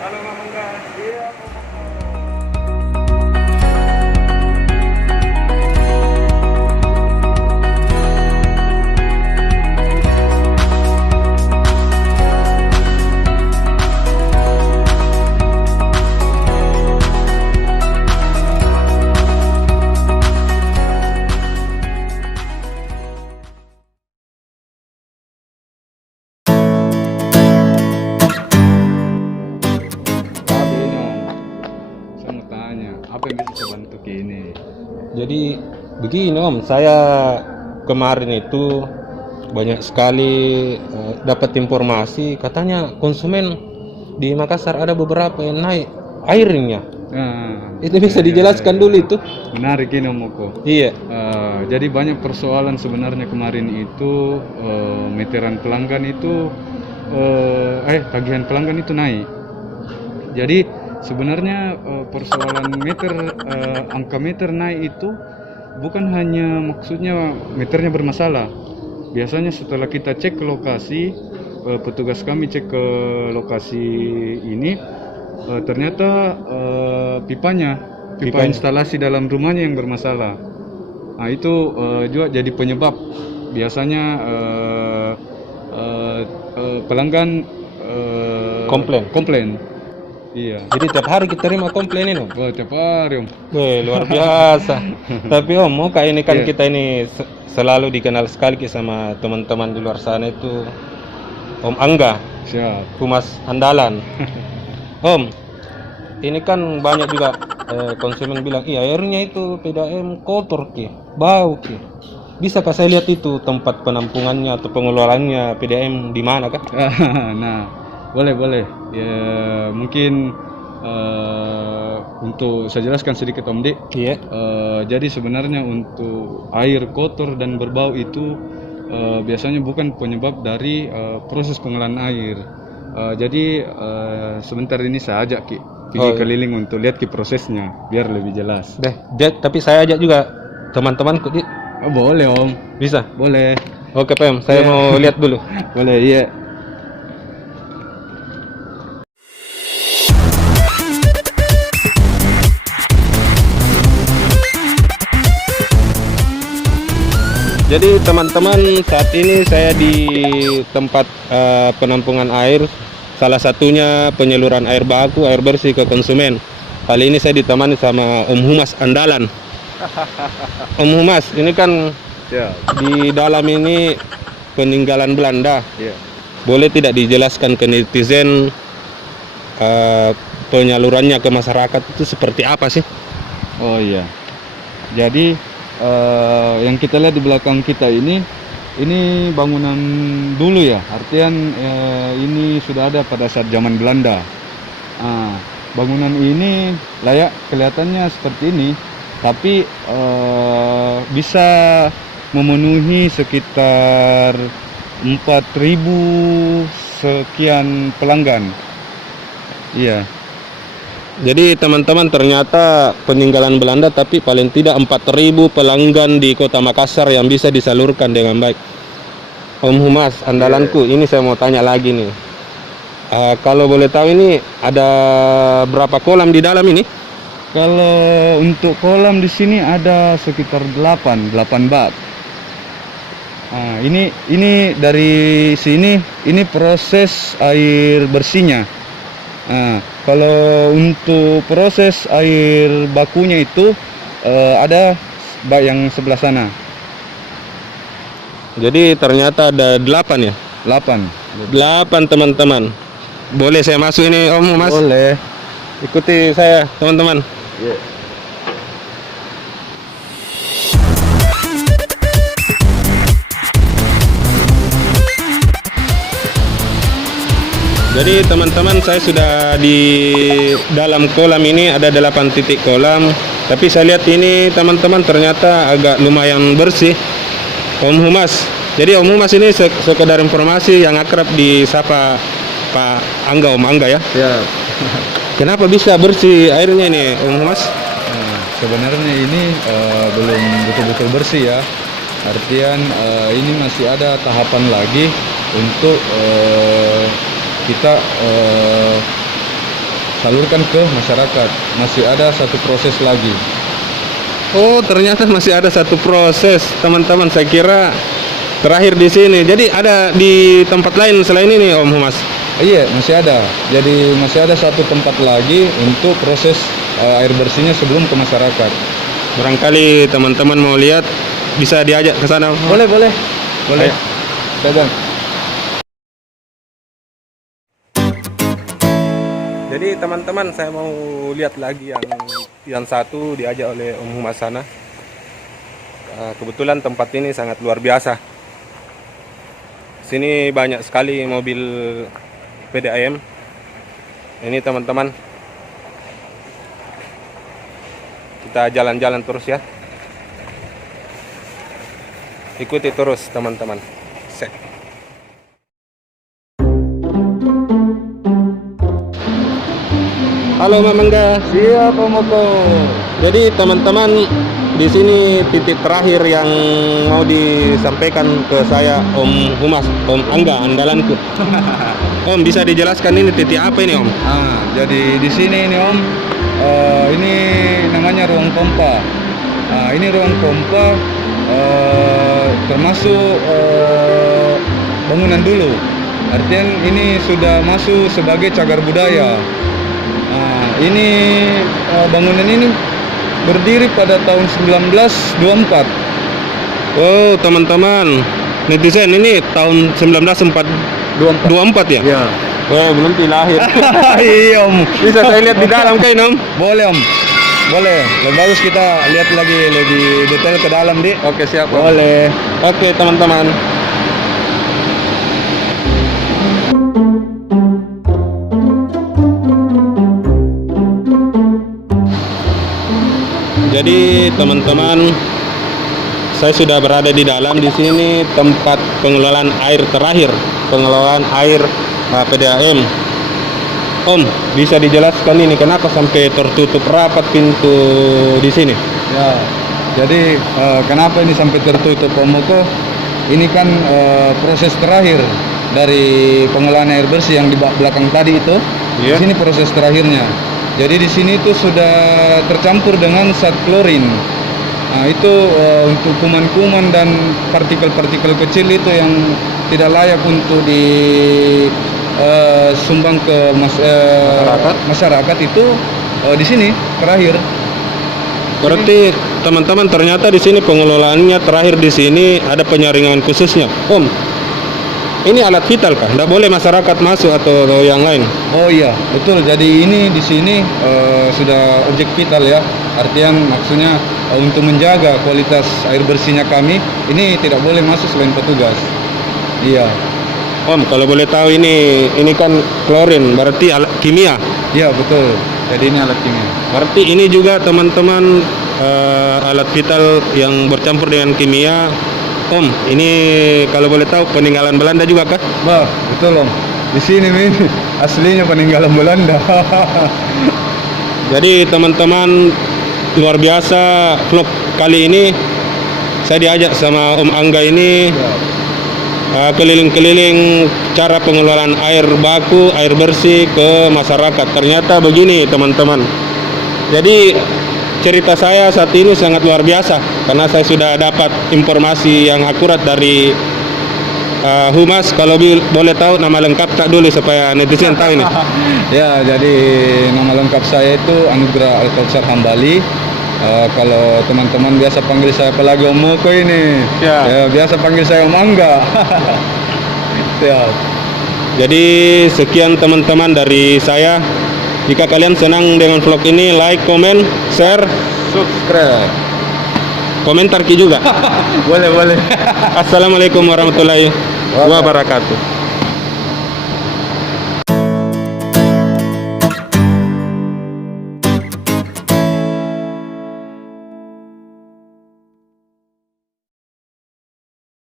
Kalau memang nggak dia tapi ini saya mau tanya, apa yang bisa saya bantu ke ini? Jadi begini Om, saya kemarin itu banyak sekali dapat informasi katanya konsumen di Makassar ada beberapa yang naik airnya. Nah, Itu bisa iya, dijelaskan iya, dulu iya. itu? Menarik ini Om Moko. Iya. Jadi banyak persoalan sebenarnya kemarin itu meteran pelanggan itu tagihan pelanggan itu naik. Jadi sebenarnya persoalan angka meter naik itu bukan hanya maksudnya meternya bermasalah. Biasanya setelah kita cek ke lokasi, petugas kami cek ke lokasi ini, ternyata pipa instalasi dalam rumahnya yang bermasalah. Nah itu juga jadi penyebab. Biasanya pelanggan komplain. Iya. Jadi tiap hari kita terima komplain ini Om. Oh, tiap hari Om. Weh, luar biasa. Tapi Om, muka ini kan Iya. kita ini selalu dikenal sekali sama teman-teman di luar sana itu Om Angga, Siap. humas andalan. Om, ini kan banyak juga konsumen bilang, iya airnya itu PDAM kotor ki, bau ki. Bisakah saya lihat itu tempat penampungannya atau pengelolaannya PDAM di mana kah? Nah, boleh. Ya, mungkin untuk saya jelaskan sedikit Om Dik. Iya. Jadi sebenarnya untuk air kotor dan berbau itu biasanya bukan penyebab dari proses pengolahan air. Jadi sebentar ini saya ajak Ki pergi keliling untuk lihat Ki prosesnya biar lebih jelas. Tapi saya ajak juga teman-temanku, Di. Oh, boleh Om. Bisa? Boleh. Oke, Pem, saya mau lihat dulu. Boleh, iya. Jadi teman-teman, saat ini saya di tempat penampungan air, salah satunya penyaluran air baku, air bersih ke konsumen. Kali ini saya ditemani sama Om Humas Andalan. Om Humas, ini kan di dalam ini peninggalan Belanda. Iya. Boleh tidak dijelaskan ke netizen penyalurannya ke masyarakat itu seperti apa sih? Oh iya. Jadi yang kita lihat di belakang kita ini bangunan dulu ya. Artian ini sudah ada pada saat zaman Belanda. Bangunan ini layak kelihatannya seperti ini, tapi bisa memenuhi sekitar 4.000 sekian pelanggan. Iya. Jadi teman-teman, ternyata peninggalan Belanda tapi paling tidak 4.000 pelanggan di Kota Makassar yang bisa disalurkan dengan baik. Om Humas andalanku, ini saya mau tanya lagi nih. Kalau boleh tahu ini ada berapa kolam di dalam ini? Kalau untuk kolam di sini ada sekitar 8 bak. Ini dari sini ini proses air bersihnya. Kalau untuk proses air bakunya itu ada bak yang sebelah sana. Jadi ternyata ada 8 ya? 8 teman-teman. Boleh saya masuk ini Om Humas? Boleh. Ikuti saya teman-teman. Yeah. Jadi teman-teman, saya sudah di dalam kolam ini, ada 8 titik kolam. Tapi saya lihat ini teman-teman ternyata agak lumayan bersih. Om Humas, jadi Om Humas ini sekedar informasi yang akrab disapa Pak Angga, Om Angga ya. Ya. Kenapa bisa bersih airnya ini Om Humas? Sebenarnya ini belum betul-betul bersih ya. Artian ini masih ada tahapan lagi untuk kita salurkan ke masyarakat. Masih ada satu proses lagi. Oh, ternyata masih ada satu proses, teman-teman. Saya kira terakhir di sini. Jadi ada di tempat lain selain ini, Om Humas? Iya, masih ada. Jadi masih ada satu tempat lagi untuk proses air bersihnya sebelum ke masyarakat. Barangkali teman-teman mau lihat, bisa diajak ke sana. Boleh. Ayo. Bang. Jadi teman-teman, saya mau lihat lagi yang satu diajak oleh Om Humas sana. Kebetulan tempat ini sangat luar biasa. Sini banyak sekali mobil PDAM. Ini teman-teman, kita jalan-jalan terus ya. Ikuti terus teman-teman. Set. Halo Mbak Mangga. Siap, Om Moko. Jadi teman-teman, di sini titik terakhir yang mau disampaikan ke saya Om Humas, Om Angga, andalanku. Om, bisa dijelaskan ini titik apa ini, Om? Jadi di sini ini Om, ini namanya ruang pompa. Ini ruang pompa termasuk bangunan dulu. Artian ini sudah masuk sebagai cagar budaya. Ini bangunan ini berdiri pada tahun 1924. Oh, teman-teman, netizen, ini tahun 1924 ya? Ya. Oh, belum lahir. Iya Om. Bisa saya lihat di dalam kain, Om? Boleh Om. Boleh. Lebih bagus kita lihat lagi lebih detail ke dalam, Di. Oke, siap, Om. Boleh. Oke, teman-teman. Jadi teman-teman, saya sudah berada di dalam. Di sini tempat pengelolaan air terakhir, pengelolaan air PDAM. Om, bisa dijelaskan ini kenapa sampai tertutup rapat pintu di sini? Ya. Jadi kenapa ini sampai tertutup Om Moko? Ini kan proses terakhir dari pengelolaan air bersih yang di belakang tadi itu. Iya. Di sini proses terakhirnya. Jadi di sini itu sudah tercampur dengan zat klorin. Nah, itu untuk kuman-kuman dan partikel-partikel kecil itu yang tidak layak untuk disumbang ke masyarakat itu di sini terakhir. Berarti teman-teman, ternyata di sini pengelolaannya terakhir di sini ada penyaringan khususnya. Om, ini alat vital kah? Tidak boleh masyarakat masuk atau yang lain? Oh iya, betul. Jadi ini di sini sudah objek vital ya. Artian maksudnya untuk menjaga kualitas air bersihnya kami, ini tidak boleh masuk selain petugas. Iya. Om, kalau boleh tahu ini kan klorin, berarti alat kimia. Iya, betul. Jadi ini alat kimia. Berarti ini juga teman-teman alat vital yang bercampur dengan kimia. Om, ini kalau boleh tahu peninggalan Belanda juga kah? Bah, betul Om. Di sini ini aslinya peninggalan Belanda. Jadi teman-teman, luar biasa vlog kali ini. Saya diajak sama Om Angga ini keliling-keliling cara pengelolaan air baku, air bersih ke masyarakat. Ternyata begini teman-teman. Jadi cerita saya saat ini sangat luar biasa karena saya sudah dapat informasi yang akurat dari Humas. Kalau boleh tahu nama lengkap tak dulu supaya netizen tahu ini. Ya, jadi nama lengkap saya itu Anugrah Al-Kautsar Hambali. Kalau teman-teman biasa panggil saya apalagi Om Moko ini. Ya, biasa panggil saya Om Angga. Ya. Jadi sekian teman-teman dari saya. Jika kalian senang dengan vlog ini, like, komen, share, Subscribe. komentar Ki juga. Boleh. Assalamualaikum warahmatullahi wabarakatuh.